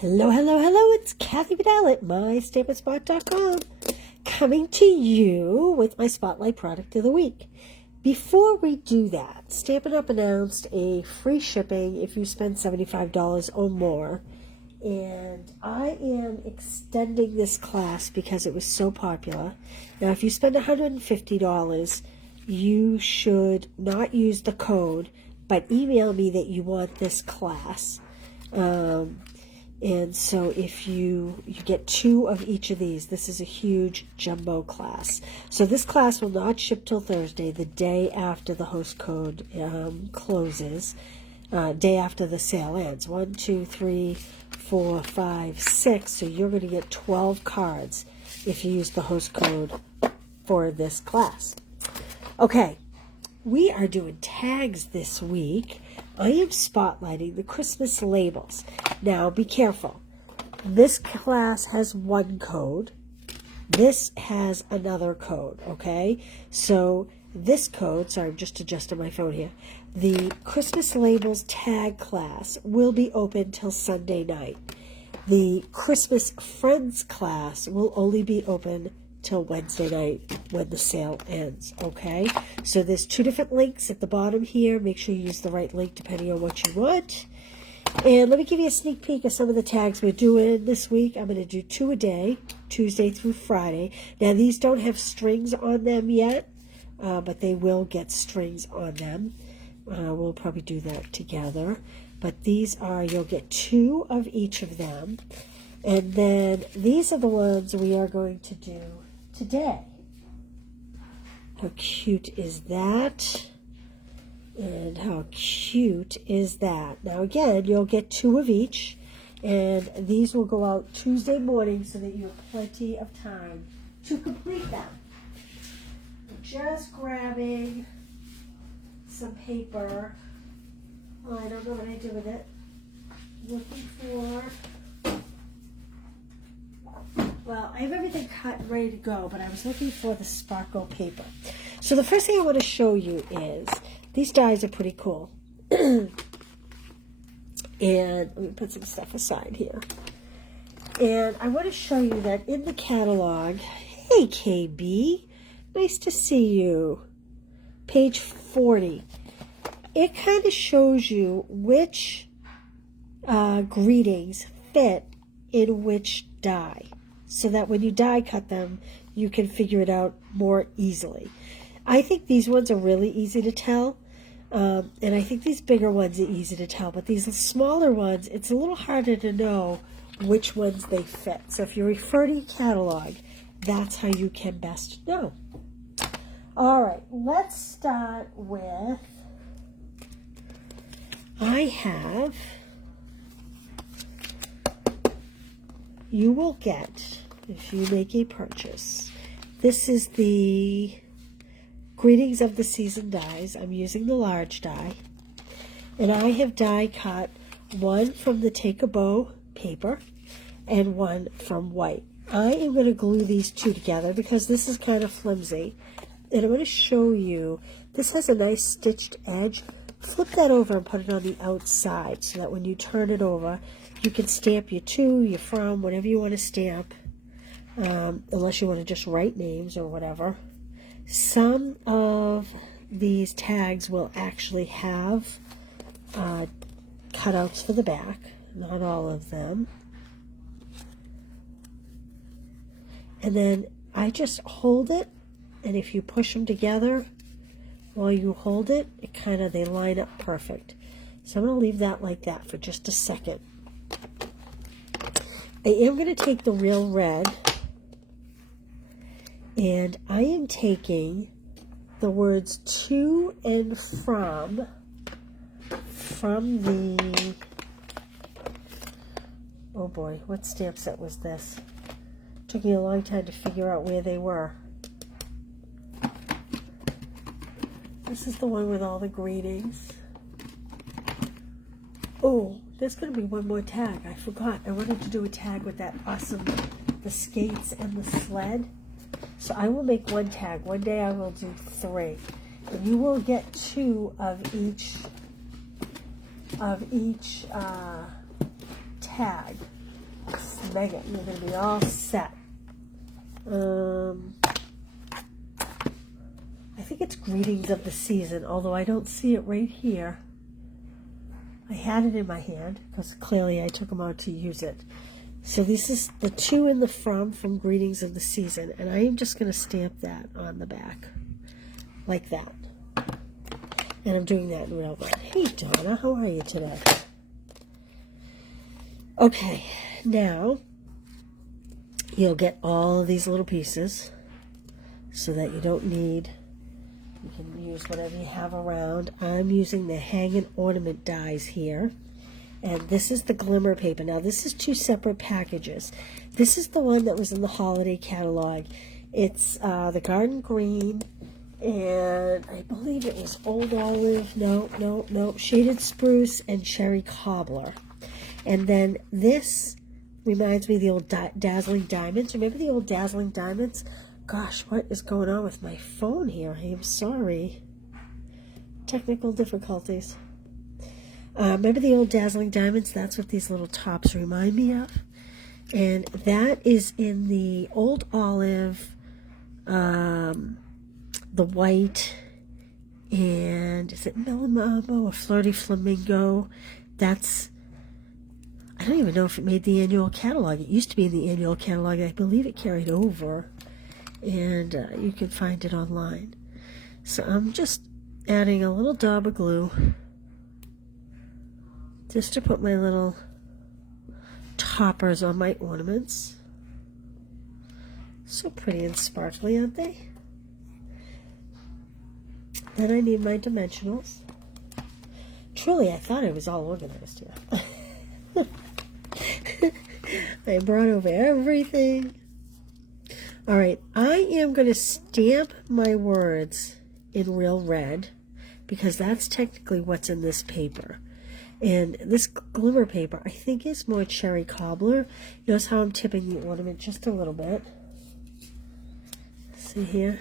Hello, hello, hello, it's Kathy Vidal at MyStampandSpot.com coming to you with my Spotlight Product of the Week. Before we do that, Stampin' Up! Announced a free shipping if you spend $75 or more. And I am extending this class because it was so popular. Now, if you spend $150, you should not use the code, but email me that you want this class. And so if you get 2 of each of these, this is a huge jumbo class. So this class will not ship till Thursday, the day after the host code closes, day after the sale ends. 1, 2, 3, 4, 5, 6. So you're going to get 12 cards if you use the host code for this class. Okay, we are doing tags this week. I am spotlighting the Christmas labels. Now, be careful. This class has one code. This has another code, okay? So this code, sorry, I'm just adjusting my phone here. The Christmas labels tag class will be open till Sunday night. The Christmas Friends class will only be open till Wednesday night when the sale ends, okay? So there's 2 different links at the bottom here. Make sure you use the right link depending on what you want. And let me give you a sneak peek of some of the tags we're doing this week. I'm going to do 2 a day, Tuesday through Friday. Now, these don't have strings on them yet, but they will get strings on them. We'll probably do that together. But these are, you'll get 2 of each of them. And then these are the ones we are going to do today. How cute is that? And how cute is that? Now again, you'll get 2 of each, and these will go out Tuesday morning so that you have plenty of time to complete them. Just grabbing some paper. Oh, I don't know what I do with it. Looking for... Well, I have everything cut and ready to go, but I was looking for the sparkle paper. So the first thing I want to show you is, these dies are pretty cool. And let me put some stuff aside here. And I want to show you that in the catalog, hey KB, nice to see you. Page 40. It kind of shows you which greetings fit in which die, so that when you die cut them, you can figure it out more easily. I think these ones are really easy to tell, and I think these bigger ones are easy to tell, but these smaller ones, it's a little harder to know which ones they fit. So if you refer to your catalog, that's how you can best know. All right, let's start with, I have, you will get, if you make a purchase, this is the Greetings of the Season dies. I'm using the large die. And I have die cut one from the Take a Bow paper and one from white. I am going to glue these 2 together because this is kind of flimsy. And I'm going to show you, this has a nice stitched edge. Flip that over and put it on the outside so that when you turn it over, you can stamp your to, your from, whatever you want to stamp, unless you want to just write names or whatever. Some of these tags will actually have cutouts for the back, not all of them. And then I just hold it, and if you push them together while you hold it, they line up perfect. So I'm going to leave that like that for just a second. I am going to take the real red, and I am taking the words to and from the, oh boy, what stamp set was this? Took me a long time to figure out where they were. This is the one with all the greetings. Oh, there's going to be one more tag. I forgot. I wanted to do a tag with that awesome, the skates and the sled. So I will make one tag. One day I will do 3. And you will get 2 of each tag. Megan. You're going to be all set. I think it's Greetings of the Season, although I don't see it right here. I had it in my hand because clearly I took them out to use it. So this is the to and the from Greetings of the Season, and I am just going to stamp that on the back like that. And I'm doing that in real red. Hey Donna, how are you today? Okay, now you'll get all of these little pieces so that you don't need, you can use whatever you have around. I'm using the hang and ornament dies here. And this is the glimmer paper. Now this is two separate packages. This is the one that was in the holiday catalog. It's the garden green, and I believe it was old olive, no, shaded spruce and cherry cobbler. And then this reminds me of the old dazzling diamonds. Remember the old dazzling diamonds? Gosh, what is going on with my phone here? I am sorry. Technical difficulties. Remember the old dazzling diamonds? That's what these little tops remind me of. And that is in the old olive, the white, and is it melon mambo or flirty flamingo? That's, I don't even know if it made the annual catalog. It used to be in the annual catalog. I believe it carried over, and you can find it online. So I'm just adding a little dab of glue just to put my little toppers on my ornaments. So pretty and sparkly, aren't they? Then I need my dimensionals. Truly, I thought I was all organized here. I brought over everything. All right, I am going to stamp my words in real red because that's technically what's in this paper. And this glimmer paper, I think, is more cherry cobbler. Notice how I'm tipping the ornament just a little bit. See here?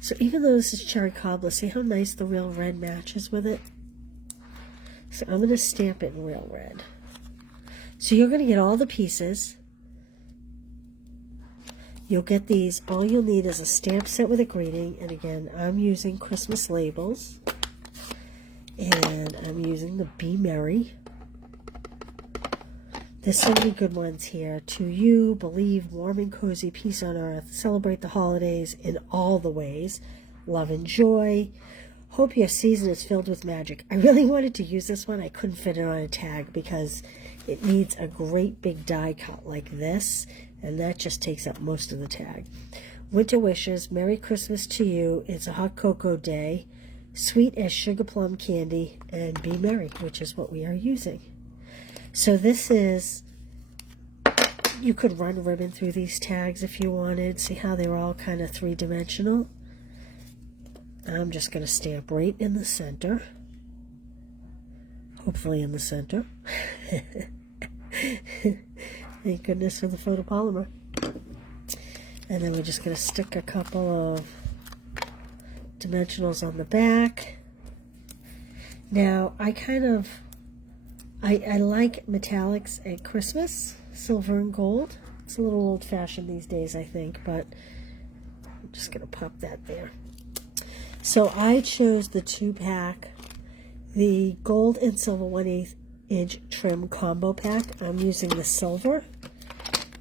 So even though this is cherry cobbler, see how nice the real red matches with it? So I'm going to stamp it in real red. So you're going to get all the pieces. You'll get these. All you'll need is a stamp set with a greeting. And again, I'm using Christmas labels. And I'm using the Be Merry. There's so many good ones here. To you, believe, warm and cozy, peace on earth. Celebrate the holidays in all the ways. Love and joy. Hope your season is filled with magic. I really wanted to use this one. I couldn't fit it on a tag because it needs a great big die cut like this. And that just takes up most of the tag. Winter wishes, Merry Christmas to you. It's a hot cocoa day. Sweet as sugar plum candy. And Be Merry, which is what we are using. So this is, you could run ribbon through these tags if you wanted. See how they're all kind of three-dimensional? I'm just going to stamp right in the center. Hopefully in the center. Thank goodness for the photopolymer. And then we're just going to stick a couple of dimensionals on the back. Now, I like metallics at Christmas, silver and gold. It's a little old-fashioned these days, I think, but I'm just going to pop that there. So I chose the 2-pack, the gold and silver 1/8 inch trim combo pack. I'm using the silver,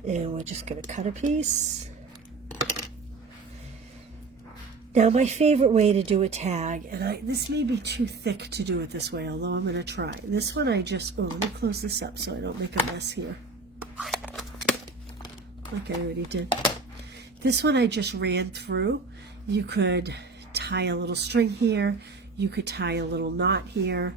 and we're just going to cut a piece. Now, my favorite way to do a tag, and this may be too thick to do it this way, although I'm going to try. This one I just, let me close this up so I don't make a mess here. Like I already did. This one I just ran through. You could tie a little string here. You could tie a little knot here.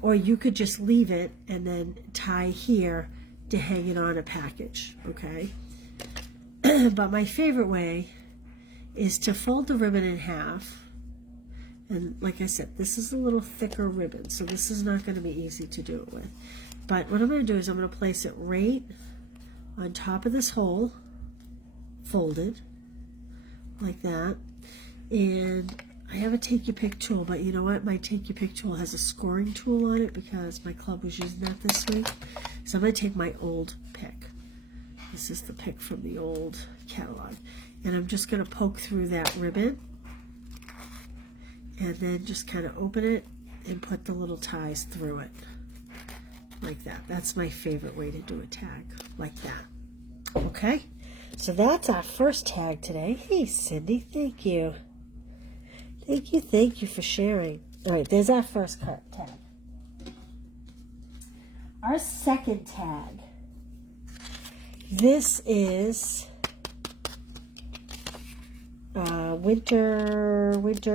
Or you could just leave it and then tie here to hang it on a package, okay? But my favorite way is to fold the ribbon in half. And like I said, this is a little thicker ribbon, so this is not going to be easy to do it with. But what I'm going to do is I'm going to place it right on top of this hole, folded, like that. And I have a take your pick tool, but you know what? My take your pick tool has a scoring tool on it because my club was using that this week. So I'm going to take my old pick. This is the pick from the old catalog. And I'm just going to poke through that ribbon and then just kind of open it and put the little ties through it. Like that. That's my favorite way to do a tag. Like that. Okay? So that's our first tag today. Hey, Cindy, thank you. Thank you for sharing. All right, there's our first tag. Our second tag. This is winter.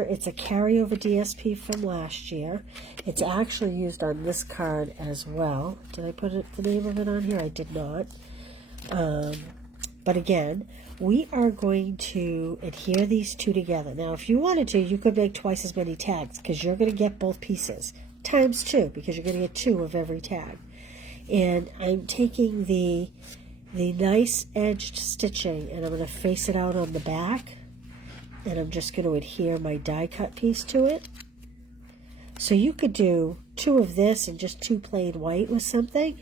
It's a carryover DSP from last year. It's actually used on this card as well. Did I put the name of it on here? I did not. But again, we are going to adhere these two together. Now, if you wanted to, you could make twice as many tags because you're going to get both pieces. Times 2 because you're going to get 2 of every tag. And I'm taking the nice edged stitching and I'm going to face it out on the back. And I'm just going to adhere my die cut piece to it. So you could do 2 of this and just 2 plain white with something,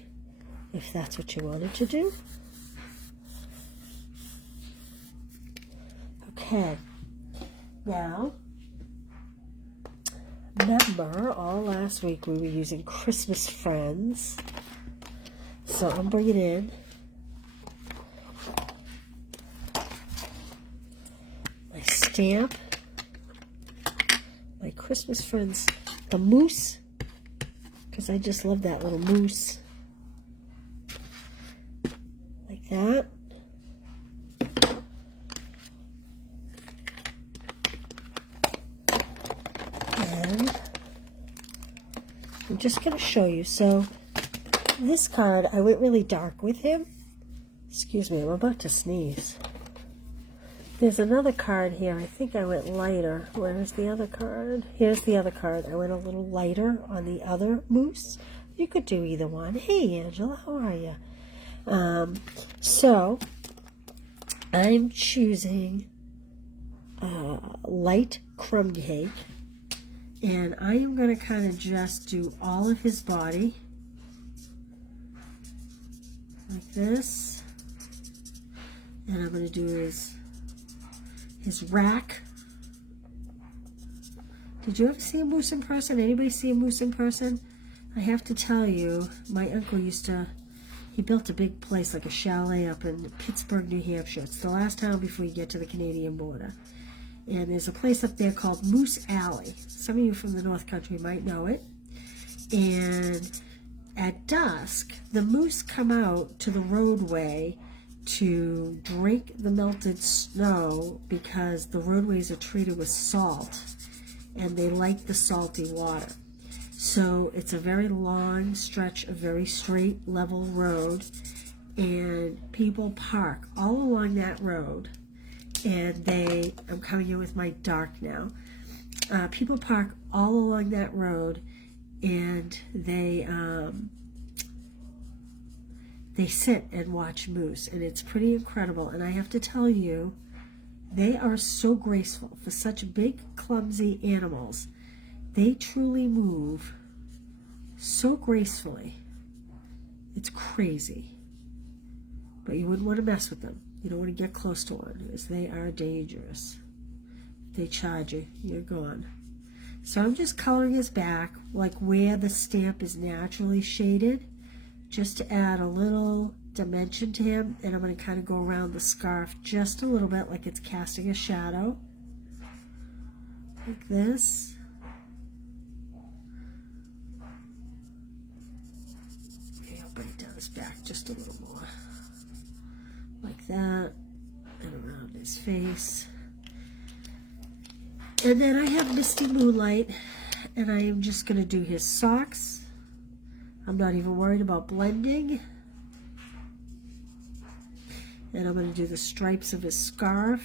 if that's what you wanted to do. Okay, now, remember, all last week we were using Christmas Friends. So I'm bringing in my stamp, my Christmas Friends, the moose, because I just love that little moose. Like that. I'm just going to show you. So this card, I went really dark with him. Excuse me, I'm about to sneeze. There's another card here. I think I went lighter. Where's the other card? Here's the other card. I went a little lighter on the other moose. You could do either one. Hey, Angela, how are you? So I'm choosing light crumb cake. And I am going to kind of just do all of his body like this. And I'm going to do his rack. Did you ever see a moose in person? Anybody see a moose in person? I have to tell you, my uncle he built a big place, like a chalet up in Pittsburgh, New Hampshire. It's the last town before you get to the Canadian border. And there's a place up there called Moose Alley. Some of you from the North Country might know it. And at dusk, the moose come out to the roadway to drink the melted snow because the roadways are treated with salt and they like the salty water. So it's a very long stretch of very straight, level road, and people park all along that road. And I'm coming in with my dark now. People park all along that road, and they sit and watch moose, and it's pretty incredible. And I have to tell you, they are so graceful for such big, clumsy animals. They truly move so gracefully. It's crazy, but you wouldn't want to mess with them. You don't want to get close to one because they are dangerous. If they charge you, you're gone. So I'm just coloring his back, like where the stamp is naturally shaded, just to add a little dimension to him. And I'm going to kind of go around the scarf just a little bit, like it's casting a shadow. Like this. Okay, I'll bring it down his back just a little more. Like that, and around his face. And then I have Misty Moonlight, and I am just going to do his socks. I'm not even worried about blending. And I'm going to do the stripes of his scarf.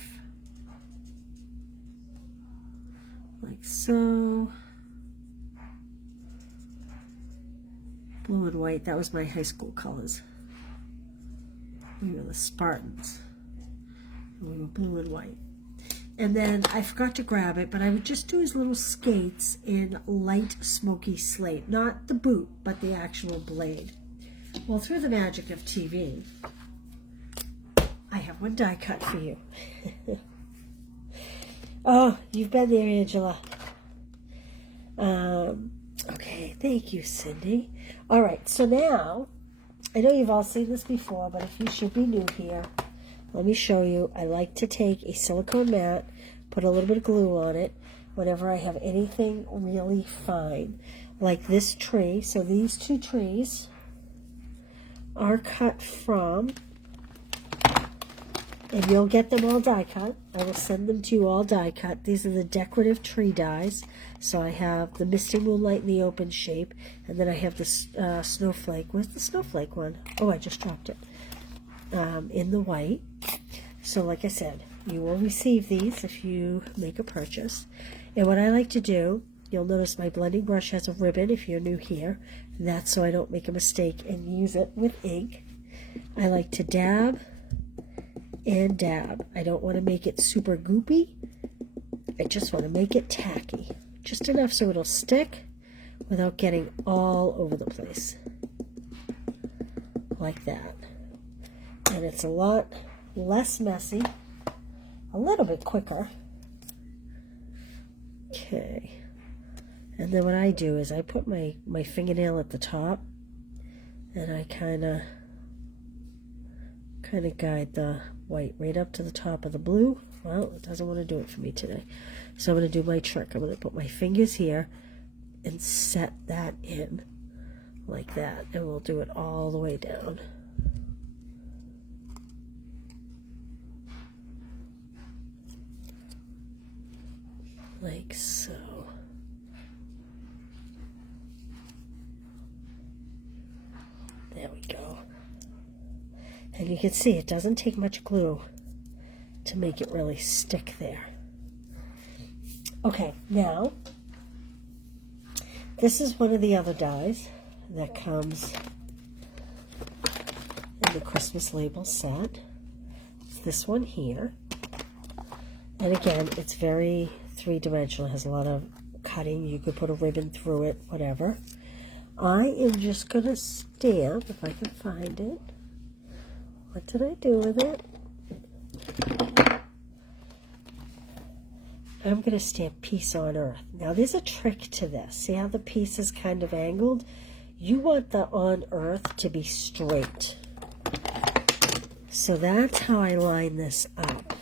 Like so. Blue and white, that was my high school colors. We were the Spartans. We were blue and white. And then I forgot to grab it, but I would just do his little skates in light smoky slate. Not the boot, but the actual blade. Well, through the magic of TV, I have one die cut for you. Oh, you've been there, Angela. Okay, thank you, Cindy. All right, so now, I know you've all seen this before, but if you should be new here, let me show you. I like to take a silicone mat, put a little bit of glue on it whenever I have anything really fine, like this tree. So these two trees are cut from, and you'll get them all die cut. I will send them to you all die cut. These are the decorative tree dies. So I have the Misty Moonlight in the open shape, and then I have the snowflake. Where's the snowflake one? Oh, I just dropped it. In the white. So like I said, you will receive these if you make a purchase. And what I like to do, you'll notice my blending brush has a ribbon if you're new here. And that's so I don't make a mistake and use it with ink. I like to dab and dab. I don't want to make it super goopy. I just want to make it tacky. Just enough so it'll stick without getting all over the place. Like that. And it's a lot less messy, a little bit quicker. Okay. And then what I do is I put my fingernail at the top, and I kind of guide the white right up to the top of the blue. Well, it doesn't want to do it for me today. So I'm going to do my trick. I'm going to put my fingers here and set that in like that. And we'll do it all the way down. Like so. There we go. And you can see it doesn't take much glue to make it really stick there. Okay, now this is one of the other dies that comes in the Christmas label set. It's this one here. And again, it's very three-dimensional. It has a lot of cutting. You could put a ribbon through it, whatever. I am just going to stamp, if I can find it. What did I do with it? I'm going to stamp Peace on Earth. Now, there's a trick to this. See how the piece is kind of angled? You want the on Earth to be straight. So that's how I line this up.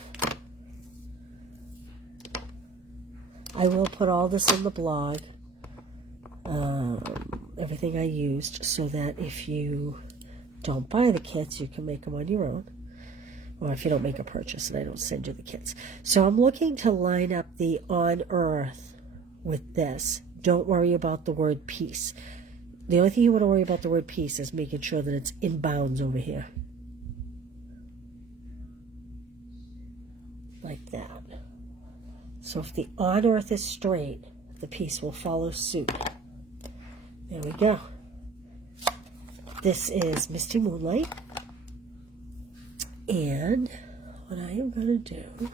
I will put all this in the blog, everything I used, so that if you don't buy the kits, you can make them on your own. Or if you don't make a purchase and I don't send you the kits. So I'm looking to line up the on Earth with this. Don't worry about the word peace. The only thing you want to worry about the word peace is making sure that it's in bounds over here. Like that. So if the on Earth is straight, the piece will follow suit. There we go. This is Misty Moonlight. And what I am going to do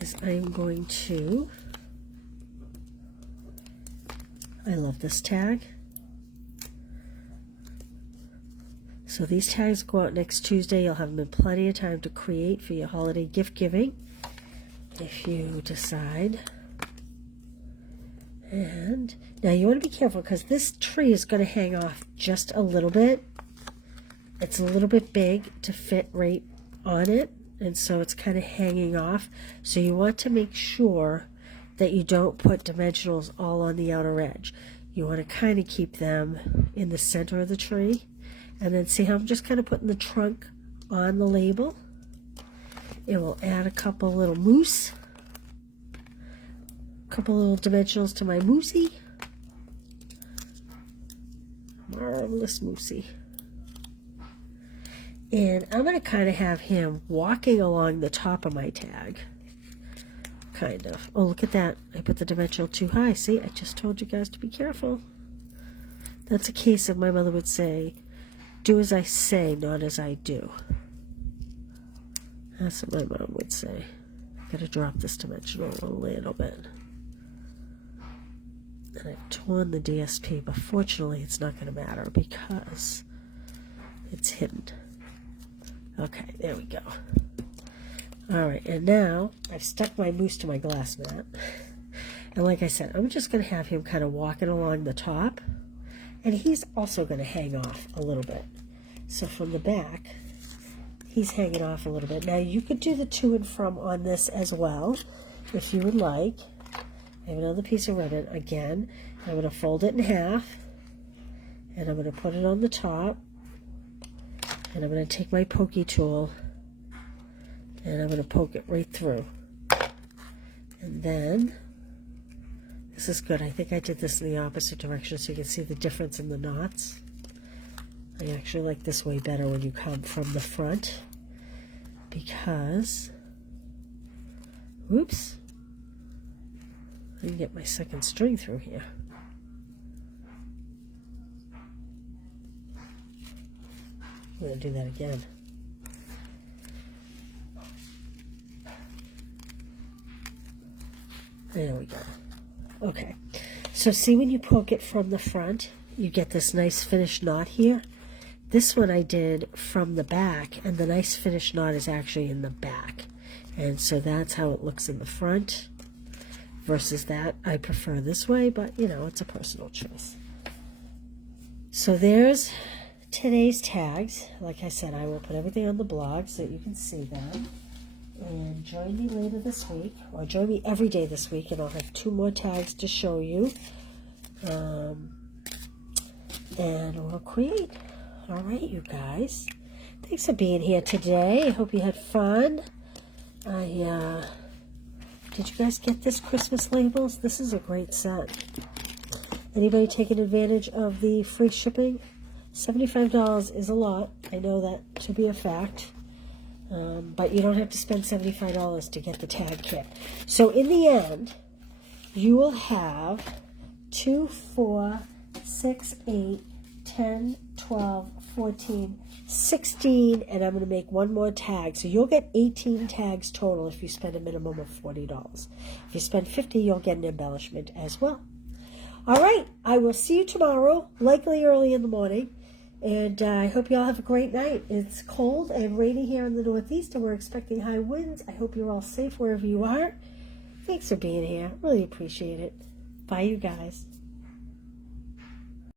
is I am going to, I love this tag. So these tags go out next Tuesday. You'll have them in plenty of time to create for your holiday gift giving, if you decide. And now you want to be careful because this tree is going to hang off just a little bit. It's a little bit big to fit right on it, and so it's kind of hanging off. So you want to make sure that you don't put dimensionals all on the outer edge. You want to kind of keep them in the center of the tree. And then see how I'm just kind of putting the trunk on the label. It will add a couple little moose. A couple little dimensionals to my moosey. Marvelous moosey. And I'm going to kind of have him walking along the top of my tag. Kind of. Oh, look at that. I put the dimensional too high. See, I just told you guys to be careful. That's a case of, my mother would say, do as I say, not as I do. That's what my mom would say. got to drop this dimensional a little bit. And I've torn the DSP, but fortunately it's not going to matter because it's hidden. Okay, there we go. Alright, and now I've stuck my moose to my glass mat. And like I said, I'm just going to have him kind of walking along the top. And he's also going to hang off a little bit. So from the back, he's hanging off a little bit. Now you could do the to and from on this as well, if you would like. I have another piece of ribbon. Again, I'm going to fold it in half. And I'm going to put it on the top. And I'm going to take my pokey tool. And I'm going to poke it right through. And then, this is good. I think I did this in the opposite direction so you can see the difference in the knots. I actually like this way better when you come from the front because, whoops, I can get my second string through here. I'm going to do that again. There we go. Okay, so see when you poke it from the front, you get this nice finished knot here. This one I did from the back, and the nice finished knot is actually in the back. And so that's how it looks in the front versus that. I prefer this way, but you know, it's a personal choice. So there's today's tags. Like I said, I will put everything on the blog so that you can see them. And join me later this week, or join me every day this week, and I'll have 2 more tags to show you. And we'll create. All right, you guys. Thanks for being here today. I hope you had fun. Did you guys get this Christmas labels? This is a great set. Anybody taking advantage of the free shipping? $75 is a lot. I know that to be a fact. But you don't have to spend $75 to get the tag kit. So in the end, you will have 2, 4, 6, 8, 10, 12, 14, 16, and I'm going to make 1 more tag. So you'll get 18 tags total if you spend a minimum of $40. If you spend $50, you'll get an embellishment as well. All right, I will see you tomorrow, likely early in the morning. And I hope you all have a great night. It's cold and rainy here in the Northeast, and we're expecting high winds. I hope you're all safe wherever you are. Thanks for being here. Really appreciate it. Bye, you guys.